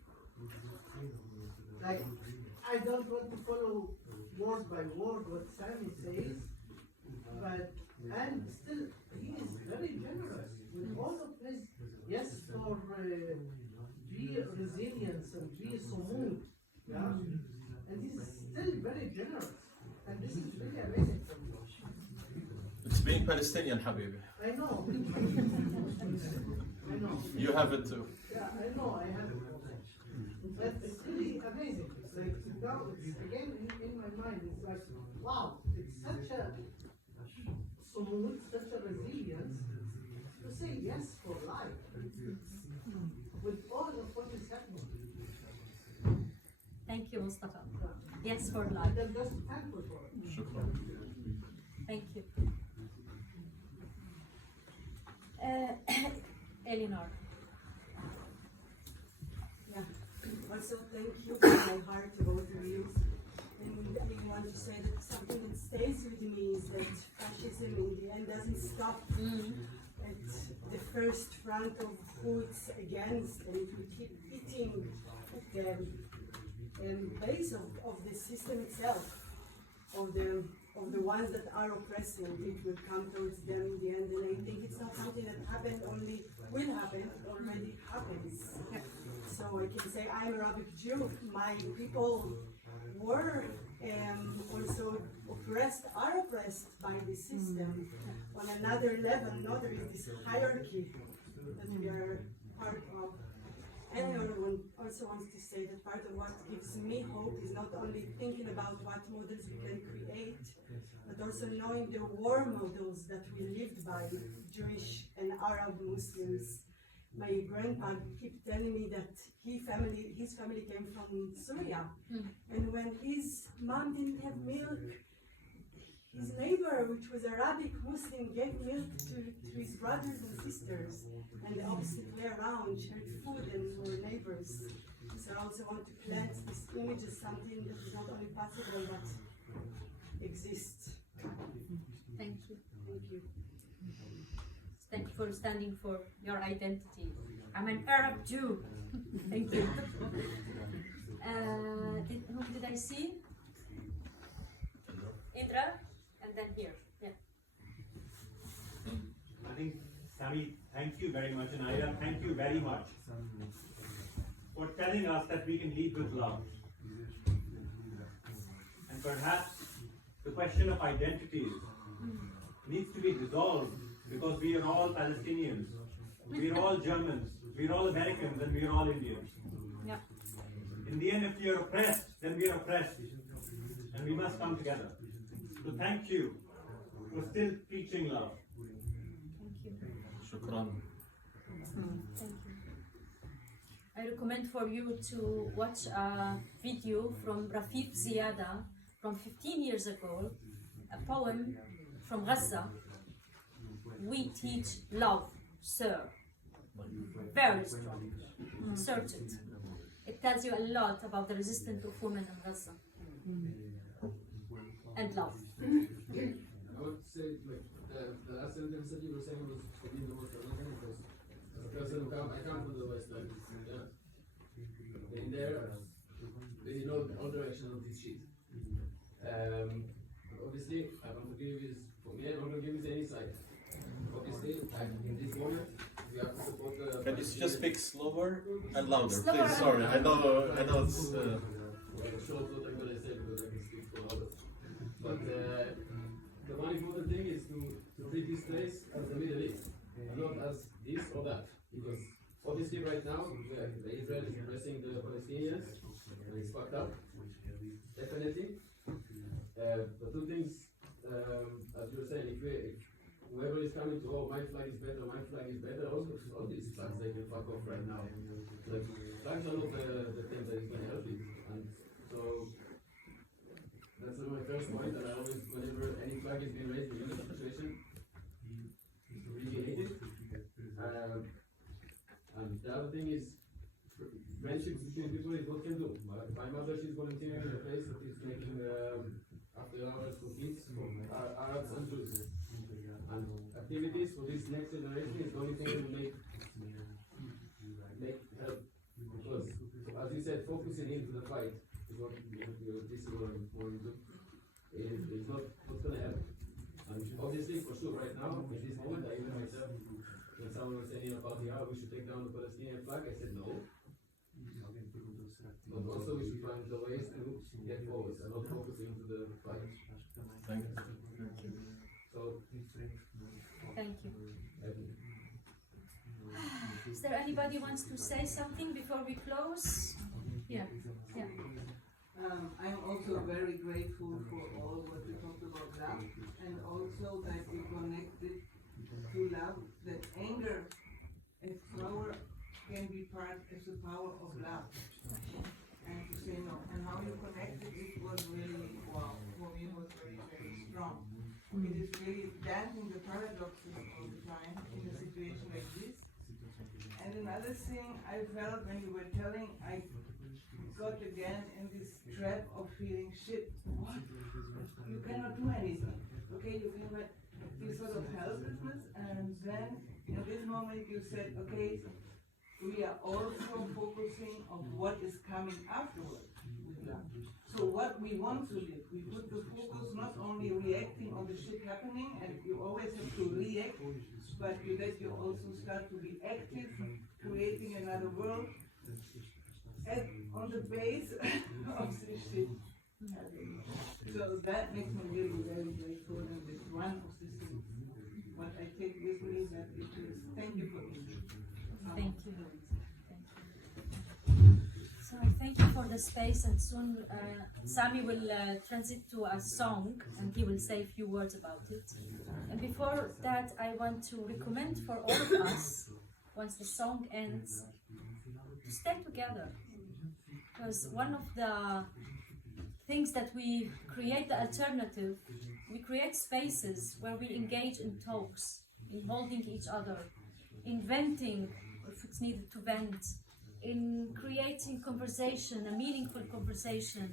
Like, I don't want to follow word by word what Sami says, but and still he is very generous with all of his yes for resilience and sumud, yeah, and he's still very generous, and this is really amazing for me. It's being Palestinian, Habibi. I know. I know. You have it too. Yeah, I know. I have it. But it's really amazing. It's like now it's again in my mind. It's like wow, it's such a smooth, such a resilience to say yes for life with all of what is happening. Thank you, Mustafa. Yes for life. I'm just thankful for it. Thank you. Eleanor. Yeah. Also, thank you from my heart to both of you. And I want to say that something that stays with me is that fascism in the end doesn't stop at the first front of who it's against, and it will keep hitting the base of the system itself, of the ones that are oppressing. It will come towards them in the end, and I think it's not something that happened only, will happen, it already happens. So I can say I'm a Arabic Jew. My people were also are oppressed by the system. On another level, there is this hierarchy that we are part of. And I also want to say that part of what gives me hope is not only thinking about what models we can create, but also knowing the war models that we lived by, Jewish and Arab Muslims. My grandpa kept telling me that his family came from Syria, and when his mom didn't have milk, his neighbor, which was Arabic Muslim, gave milk to his brothers and sisters, and the opposite way around, shared food and were neighbors. So I also want to plant this image as something that is not only possible but exists. Thank you. Thank you. Thank you for standing for your identity. I'm an Arab Jew. Thank you. Who did I see? Indra, and then here. Yeah. I think, Sami, thank you very much, and A'ida, thank you very much for telling us that we can lead with love. And perhaps the question of identities needs to be resolved because we are all Palestinians, we are all Germans, we are all Americans, and we are all Indians. Yeah. In the end, if we are oppressed, then we are oppressed, and we must come together. So thank you for still preaching love. Thank you. Shukran. Thank you. I recommend for you to watch a video from Rafif Ziada from 15 years ago, a poem from Gaza. We teach love, sir. Very strong. Search it. It tells you a lot about the resistance of women in Gaza. And love. I would say, like, the last sentence that you were saying was for me the most relevant because as a person who I come from the West, like, yeah, in there, they know all directions of this shit. Obviously, I don't forgive is, for me, I don't forgive is any side. Obviously, like, in this moment, we have to support the... Can you just speak slower and louder, Slower. please? Sorry, I know it's... Short what I'm gonna say because I can speak for others. But the one important thing is to treat this place as the Middle East, and not as this or that. Because obviously right now, the Israel is oppressing the Palestinians, and it's fucked up, definitely. The two things, as you were saying, if whoever is coming to, oh, my flag is better, all these flags, they can fuck off right now. Like, flags are not the thing that is going to help you. And so, that's my first point, that I always, whenever any flag is being raised in any situation, really hate it. And the other thing is, friendships between people is what can do. My mother, she's volunteering in a place that is making after hours for kids, Arabs and Jews. And activities for this next generation is the only thing that will make help. Because, as you said, focusing into the fight is what this is what I'm going to do. It's not going to help. And obviously, for sure, right now, at this moment, I even myself, when someone was saying about we should take down the Palestinian flag, I said no. But also, we should find the ways to get forward and not focusing into the fight. Thank you. So, Thank you. Is there anybody wants to say something before we close? Yeah. Yeah. I'm also very grateful for all what we talked about love, and also that we connected to love, that anger as power can be part of the power of love. And to say no. And how you connected it was really, wow, for me was very, very strong. It is really dancing the paradoxes all the time in a situation like this. And another thing I felt when you were telling, I got again in this trap of feeling shit. What? You cannot do anything. Okay, you can this sort of helplessness, and then in this moment you said, okay, we are also focusing on what is coming afterwards with love. So what we want to live, we put the focus not only reacting on the shit happening, and you always have to react, but that you also start to be active, creating another world, and on the base of this shit. So that makes me really very grateful, and it's one of the things what I take with me, that it is. Thank you for this. Thank you. So thank you for the space, and soon Sami will transit to a song, and he will say a few words about it. And before that, I want to recommend for all of us, once the song ends, to stay together. Because one of the things that we create the alternative, We create spaces where we engage in talks, in holding each other, in venting if it's needed to vent, in creating conversation, a meaningful conversation.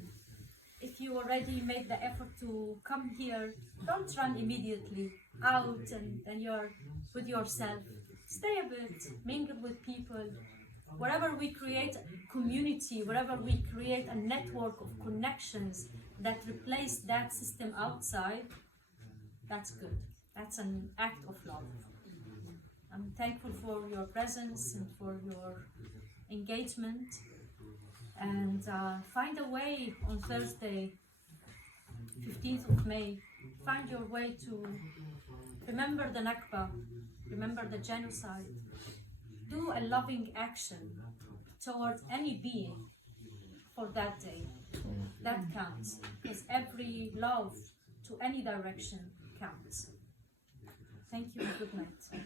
If you already made the effort to come here, don't run immediately out and then you're with yourself. Stay a bit, mingle with people. Wherever we create community, wherever we create a network of connections that replace that system outside, that's good. That's an act of love. I'm thankful for your presence and for your engagement. And find a way on Thursday, 15th of May, find your way to remember the Nakba, remember the genocide. Do a loving action towards any being for that day. That counts, because every love to any direction counts. Thank you and good night.